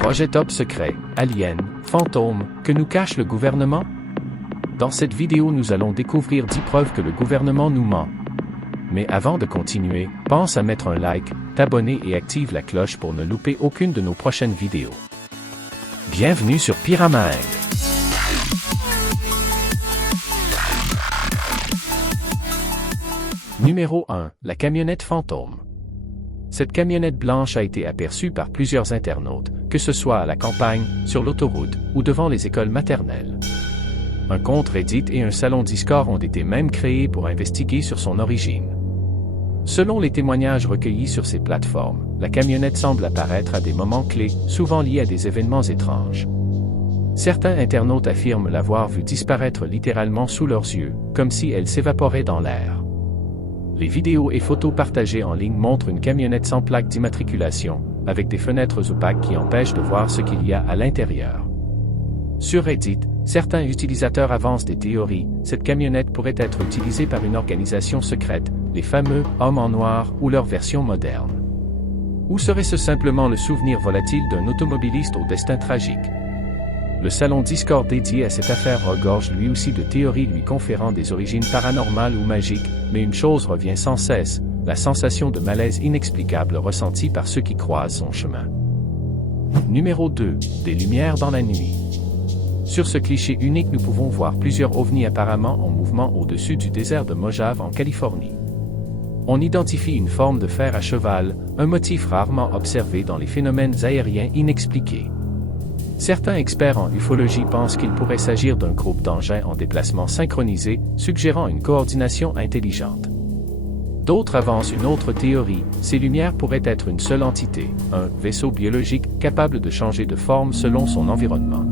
Projet top secret, aliens, fantômes, que nous cache le gouvernement? Dans cette vidéo nous allons découvrir 10 preuves que le gouvernement nous ment. Mais avant de continuer, pense à mettre un like, t'abonner et active la cloche pour ne louper aucune de nos prochaines vidéos. Bienvenue sur Pyramide. Numéro 1, la camionnette fantôme. Cette camionnette blanche a été aperçue par plusieurs internautes, que ce soit à la campagne, sur l'autoroute, ou devant les écoles maternelles. Un compte Reddit et un salon Discord ont été même créés pour investiguer sur son origine. Selon les témoignages recueillis sur ces plateformes, la camionnette semble apparaître à des moments clés, souvent liés à des événements étranges. Certains internautes affirment l'avoir vue disparaître littéralement sous leurs yeux, comme si elle s'évaporait dans l'air. Les vidéos et photos partagées en ligne montrent une camionnette sans plaque d'immatriculation, avec des fenêtres opaques qui empêchent de voir ce qu'il y a à l'intérieur. Sur Reddit, certains utilisateurs avancent des théories. Cette camionnette pourrait être utilisée par une organisation secrète, les fameux « hommes en noir » ou leur version moderne. Ou serait-ce simplement le souvenir volatile d'un automobiliste au destin tragique? Le salon Discord dédié à cette affaire regorge lui aussi de théories lui conférant des origines paranormales ou magiques, mais une chose revient sans cesse, la sensation de malaise inexplicable ressentie par ceux qui croisent son chemin. Numéro 2, des lumières dans la nuit. Sur ce cliché unique nous pouvons voir plusieurs ovnis apparemment en mouvement au-dessus du désert de Mojave en Californie. On identifie une forme de fer à cheval, un motif rarement observé dans les phénomènes aériens inexpliqués. Certains experts en ufologie pensent qu'il pourrait s'agir d'un groupe d'engins en déplacement synchronisé, suggérant une coordination intelligente. D'autres avancent une autre théorie, ces lumières pourraient être une seule entité, un vaisseau biologique capable de changer de forme selon son environnement.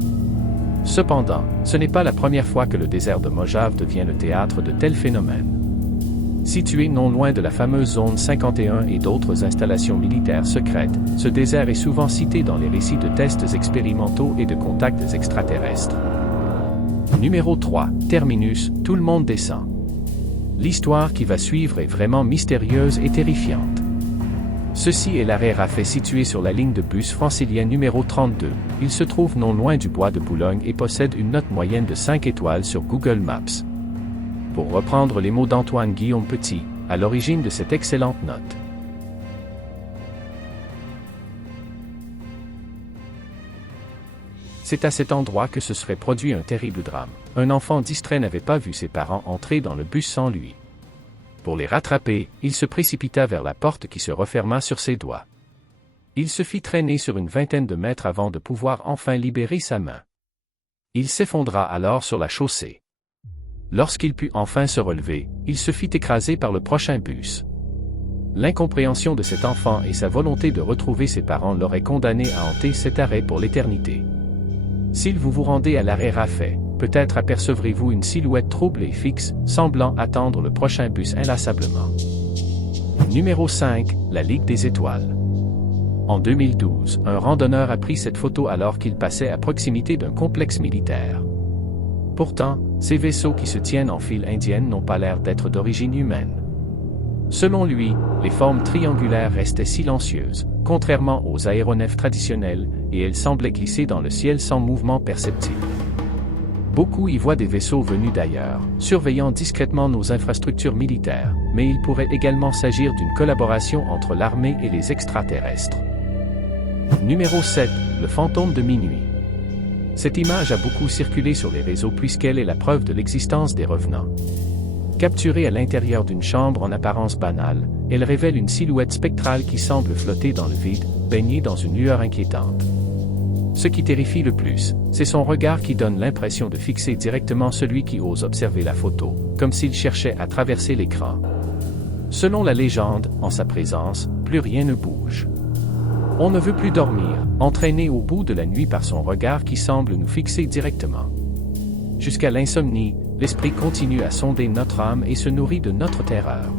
Cependant, ce n'est pas la première fois que le désert de Mojave devient le théâtre de tels phénomènes. Situé non loin de la fameuse zone 51 et d'autres installations militaires secrètes, ce désert est souvent cité dans les récits de tests expérimentaux et de contacts extraterrestres. Numéro 3, Terminus, tout le monde descend. L'histoire qui va suivre est vraiment mystérieuse et terrifiante. Ceci est l'arrêt Raffet situé sur la ligne de bus francilienne numéro 32. Il se trouve non loin du bois de Boulogne et possède une note moyenne de 5 étoiles sur Google Maps. Pour reprendre les mots d'Antoine Guillaume Petit, à l'origine de cette excellente note. C'est à cet endroit que se serait produit un terrible drame. Un enfant distrait n'avait pas vu ses parents entrer dans le bus sans lui. Pour les rattraper, il se précipita vers la porte qui se referma sur ses doigts. Il se fit traîner sur une vingtaine de mètres avant de pouvoir enfin libérer sa main. Il s'effondra alors sur la chaussée. Lorsqu'il put enfin se relever, il se fit écraser par le prochain bus. L'incompréhension de cet enfant et sa volonté de retrouver ses parents l'auraient condamné à hanter cet arrêt pour l'éternité. S'il vous rendez à l'arrêt Raffet, peut-être apercevrez-vous une silhouette trouble et fixe, semblant attendre le prochain bus inlassablement. Numéro 5, la Ligue des Étoiles. En 2012, un randonneur a pris cette photo alors qu'il passait à proximité d'un complexe militaire. Pourtant, ces vaisseaux qui se tiennent en file indienne n'ont pas l'air d'être d'origine humaine. Selon lui, les formes triangulaires restaient silencieuses, contrairement aux aéronefs traditionnels, et elles semblaient glisser dans le ciel sans mouvement perceptible. Beaucoup y voient des vaisseaux venus d'ailleurs, surveillant discrètement nos infrastructures militaires, mais il pourrait également s'agir d'une collaboration entre l'armée et les extraterrestres. Numéro 7, le fantôme de minuit. Cette image a beaucoup circulé sur les réseaux puisqu'elle est la preuve de l'existence des revenants. Capturée à l'intérieur d'une chambre en apparence banale, elle révèle une silhouette spectrale qui semble flotter dans le vide, baignée dans une lueur inquiétante. Ce qui terrifie le plus, c'est son regard qui donne l'impression de fixer directement celui qui ose observer la photo, comme s'il cherchait à traverser l'écran. Selon la légende, en sa présence, plus rien ne bouge. On ne veut plus dormir, entraîné au bout de la nuit par son regard qui semble nous fixer directement. Jusqu'à l'insomnie, l'esprit continue à sonder notre âme et se nourrit de notre terreur.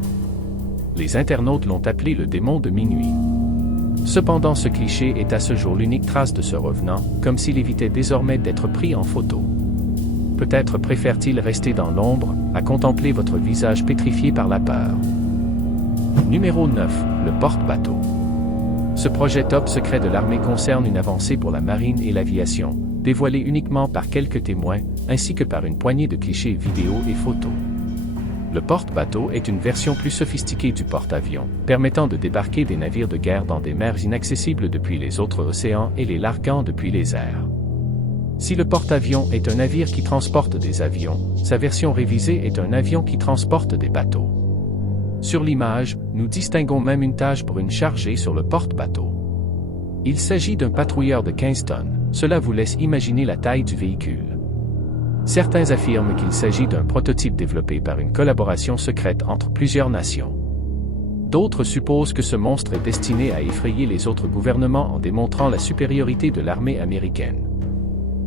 Les internautes l'ont appelé le démon de minuit. Cependant ce cliché est à ce jour l'unique trace de ce revenant, comme s'il évitait désormais d'être pris en photo. Peut-être préfère-t-il rester dans l'ombre, à contempler votre visage pétrifié par la peur. Numéro 9, le porte-bateau. Ce projet top secret de l'armée concerne une avancée pour la marine et l'aviation, dévoilée uniquement par quelques témoins, ainsi que par une poignée de clichés vidéo et photos. Le porte-bateau est une version plus sophistiquée du porte-avions, permettant de débarquer des navires de guerre dans des mers inaccessibles depuis les autres océans et les larguant depuis les airs. Si le porte-avions est un navire qui transporte des avions, sa version révisée est un avion qui transporte des bateaux. Sur l'image, nous distinguons même une tâche pour une chargée sur le porte-bateau. Il s'agit d'un patrouilleur de 15 tonnes, cela vous laisse imaginer la taille du véhicule. Certains affirment qu'il s'agit d'un prototype développé par une collaboration secrète entre plusieurs nations. D'autres supposent que ce monstre est destiné à effrayer les autres gouvernements en démontrant la supériorité de l'armée américaine.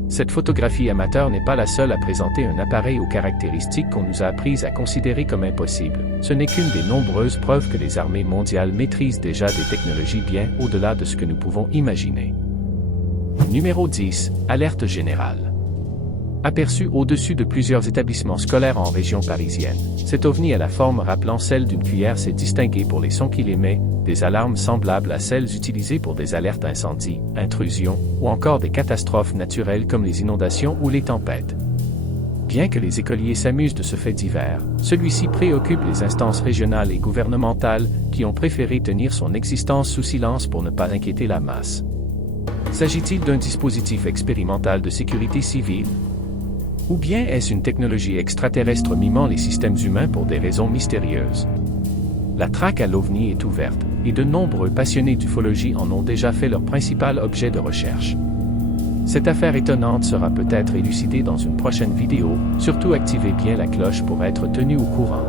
Cette photographie amateur n'est pas la seule à présenter un appareil aux caractéristiques qu'on nous a apprises à considérer comme impossibles. Ce n'est qu'une des nombreuses preuves que les armées mondiales maîtrisent déjà des technologies bien au-delà de ce que nous pouvons imaginer. Numéro 10. Alerte générale. Aperçu au-dessus de plusieurs établissements scolaires en région parisienne, cet ovni à la forme rappelant celle d'une cuillère s'est distingué pour les sons qu'il émet, des alarmes semblables à celles utilisées pour des alertes incendie, intrusion, ou encore des catastrophes naturelles comme les inondations ou les tempêtes. Bien que les écoliers s'amusent de ce fait divers, celui-ci préoccupe les instances régionales et gouvernementales qui ont préféré tenir son existence sous silence pour ne pas inquiéter la masse. S'agit-il d'un dispositif expérimental de sécurité civile? Ou bien est-ce une technologie extraterrestre mimant les systèmes humains pour des raisons mystérieuses? La traque à l'OVNI est ouverte, et de nombreux passionnés d'ufologie en ont déjà fait leur principal objet de recherche. Cette affaire étonnante sera peut-être élucidée dans une prochaine vidéo, surtout activez bien la cloche pour être tenu au courant.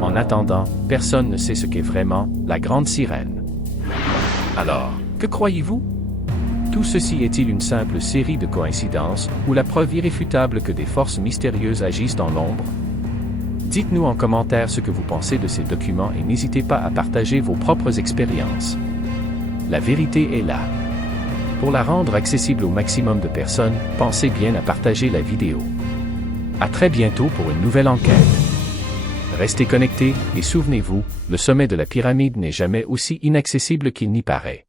En attendant, personne ne sait ce qu'est vraiment la grande sirène. Alors, que croyez-vous? Tout ceci est-il une simple série de coïncidences, ou la preuve irréfutable que des forces mystérieuses agissent dans l'ombre? Dites-nous en commentaire ce que vous pensez de ces documents et n'hésitez pas à partager vos propres expériences. La vérité est là. Pour la rendre accessible au maximum de personnes, pensez bien à partager la vidéo. À très bientôt pour une nouvelle enquête. Restez connectés et souvenez-vous, le sommet de la pyramide n'est jamais aussi inaccessible qu'il n'y paraît.